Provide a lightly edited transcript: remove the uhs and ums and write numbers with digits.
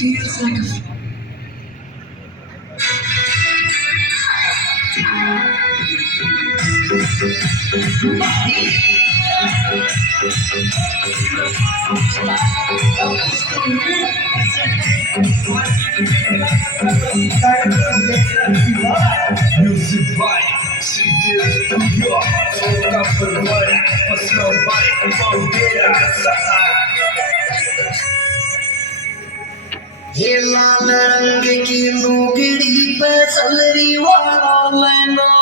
Feels like a Music by Studio Studio Soka bermain Pasal baik Pembeda ये लाल रंग की लुगड़ी पे सलरी वाला मैंने